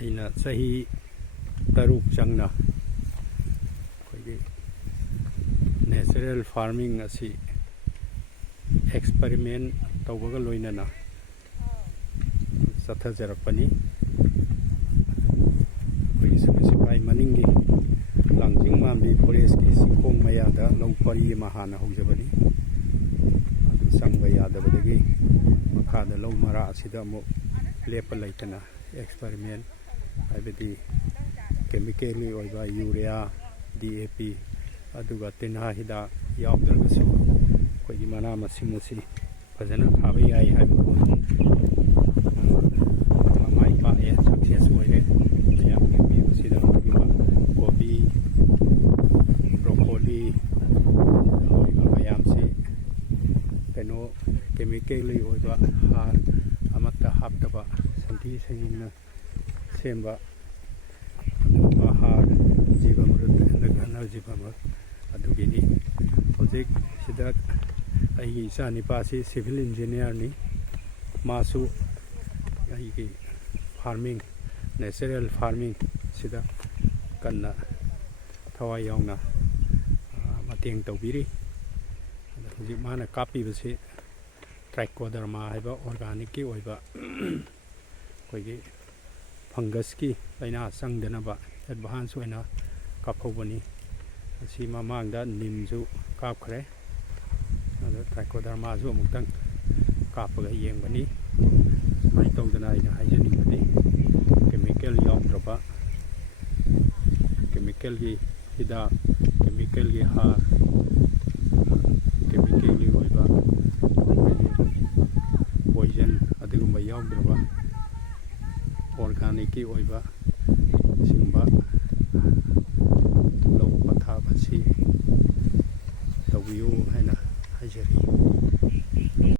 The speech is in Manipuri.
ꯑꯩꯅ ꯆꯍꯤ 6 ꯆꯪꯅ ꯑꯩꯈꯣꯏꯒꯤ ꯅꯦꯆꯔꯦꯜ ꯐꯥꯔꯃꯤꯡ ꯑꯁꯤ ꯑꯦꯛꯁꯄꯦꯔꯤꯃꯦꯟ ꯇꯧꯕꯒ ꯂꯣꯏꯅꯅ ꯆꯠꯊꯖꯔꯛꯄꯅꯤ꯫ ꯑꯩꯈꯣꯏꯒꯤ ꯁꯤꯐꯥꯏ ꯃꯅꯤꯡꯒꯤ ꯂꯥꯡꯖꯤꯡ ꯃꯥꯟꯕꯤ ꯐꯣꯔꯦꯁꯀꯤ ꯆꯤꯡꯈꯣꯡ ꯃꯌꯥꯗ ꯂꯧ ꯄꯔꯤ ꯑꯃ ꯍꯥꯟꯅ ꯍꯧꯖꯕꯅꯤ꯫ ꯑꯗꯨ ꯆꯪꯕ ꯌꯥꯗꯕꯗꯒꯤ ꯃꯈꯥꯗ ꯂꯧ ꯃꯔꯥ ꯑꯁꯤꯗ ꯑꯃꯨꯛ ꯂꯦꯞꯄ ꯂꯩꯇꯅ ꯑꯦꯛꯁꯄꯦꯔꯤꯃꯦꯟ ꯍꯥꯏꯕꯗꯤ ꯀꯦꯃꯤꯀꯦꯜꯒꯤ ꯑꯣꯏꯕ ꯌꯨꯔꯤꯌꯥ, DAP ꯑꯗꯨꯒ ꯇꯤꯟꯍꯥ ꯍꯤꯗꯥꯛ ꯌꯥꯎꯗ꯭ꯔꯒꯁꯨ ꯑꯩꯈꯣꯏꯒꯤ ꯃꯅꯥ ꯃꯁꯤꯡ ꯑꯁꯤ ꯐꯖꯅ ꯊꯥꯕ ꯌꯥꯏ ꯍꯥꯏꯕꯗꯨ ꯃꯥꯏ ꯄꯥꯛꯑꯦ, ꯁꯛꯁꯦꯁ ꯑꯣꯏꯔꯦ꯫ ꯃꯌꯥꯝꯒꯤ ꯄꯤꯕꯁꯤꯗ ꯍꯧꯔꯤꯕ ꯀꯣꯕꯤ, ꯕ꯭ꯔꯣꯀꯣꯂꯤ ꯍꯧꯔꯤꯕ ꯃꯌꯥꯝꯁꯤ ꯀꯦꯃꯤꯀꯦꯜꯒꯤ ꯑꯣꯏꯕ ꯍꯥꯔ ꯑꯃꯠꯇ ꯍꯥꯞꯇꯕ ꯁꯟꯊꯤ ꯁꯟꯌꯨꯡꯅ ꯁꯦꯝꯕ ꯍꯥꯔ ꯖꯤꯕꯃ꯭ꯔꯨꯠ ꯘꯅꯖꯤꯕꯃ꯭ꯔꯨꯠ ꯑꯗꯨꯒꯤꯅꯤ꯫ ꯍꯧꯖꯤꯛ ꯁꯤꯗ ꯑꯩꯒꯤ ꯏꯆꯥ ꯅꯤꯄꯥꯁꯤ ꯁꯤꯚꯤꯜ ꯏꯟꯖꯤꯅꯤꯌꯥꯔꯅꯤ꯫ ꯃꯥꯁꯨ ꯑꯩꯒꯤ ꯐꯥꯔꯃꯤꯡ, ꯅꯦꯆꯔꯦꯜ ꯐꯥꯔꯃꯤꯡ ꯁꯤꯗ ꯀꯟꯅ ꯊꯋꯥꯏ ꯌꯥꯎꯅ ꯃꯇꯦꯡ ꯇꯧꯕꯤꯔꯤ꯫ ꯑꯗ ꯍꯧꯖꯤꯛ ꯃꯥꯅ ꯀꯥꯞꯄꯤꯕꯁꯤ ꯇ꯭ꯔꯥꯏꯀꯣꯗꯔꯃꯥ ꯍꯥꯏꯕ ꯑꯣꯔꯒꯥꯅꯤꯛꯀꯤ ꯑꯣꯏꯕ ꯑꯩꯈꯣꯏꯒꯤ ꯐꯪꯒꯁꯀꯤ ꯂꯥꯏꯅꯥ ꯆꯪꯗꯅꯕ ꯑꯦꯗꯚꯥꯟꯁ ꯑꯣꯏꯅ ꯀꯥꯞꯍꯧꯕꯅꯤ꯫ ꯑꯁꯤ ꯃꯃꯥꯡꯗ ꯅꯤꯝꯁꯨ ꯀꯥꯞꯈ꯭ꯔꯦ, ꯑꯗꯨ ꯇ꯭ꯔꯥꯏꯀꯣꯗꯔꯃꯥꯁꯨ ꯑꯃꯨꯛꯇꯪ ꯀꯥꯞꯄꯒ ꯌꯦꯡꯕꯅꯤ꯫ ꯁꯨꯃꯥꯏꯅ ꯇꯧꯗꯅ ꯑꯩꯅ ꯍꯥꯏꯖꯅꯤꯡꯕꯗꯤ ꯀꯦꯃꯤꯀꯦꯜ ꯌꯥꯎꯗ꯭ꯔꯕ, ꯀꯦꯃꯤꯀꯦꯜꯒꯤ ꯍꯤꯗꯥꯛ, ꯀꯦꯃꯤꯀꯦꯜꯒꯤ ꯍꯥꯔ, ꯀꯦꯃꯤꯀꯦꯜꯒꯤ ꯑꯣꯏꯕ ꯄꯣꯏꯖꯟ ꯑꯗꯨꯒꯨꯝꯕ ꯌꯥꯎꯗ꯭ꯔꯕ ꯑꯣꯔꯒꯥꯅꯤꯛꯀꯤ ꯑꯣꯏꯕ ꯑꯁꯤꯒꯨꯝꯕ ꯂꯧ ꯄꯊꯥꯞ ꯑꯁꯤ ꯇꯧꯕꯤꯌꯨ ꯍꯥꯏꯅ ꯍꯥꯏꯖꯔꯤ꯫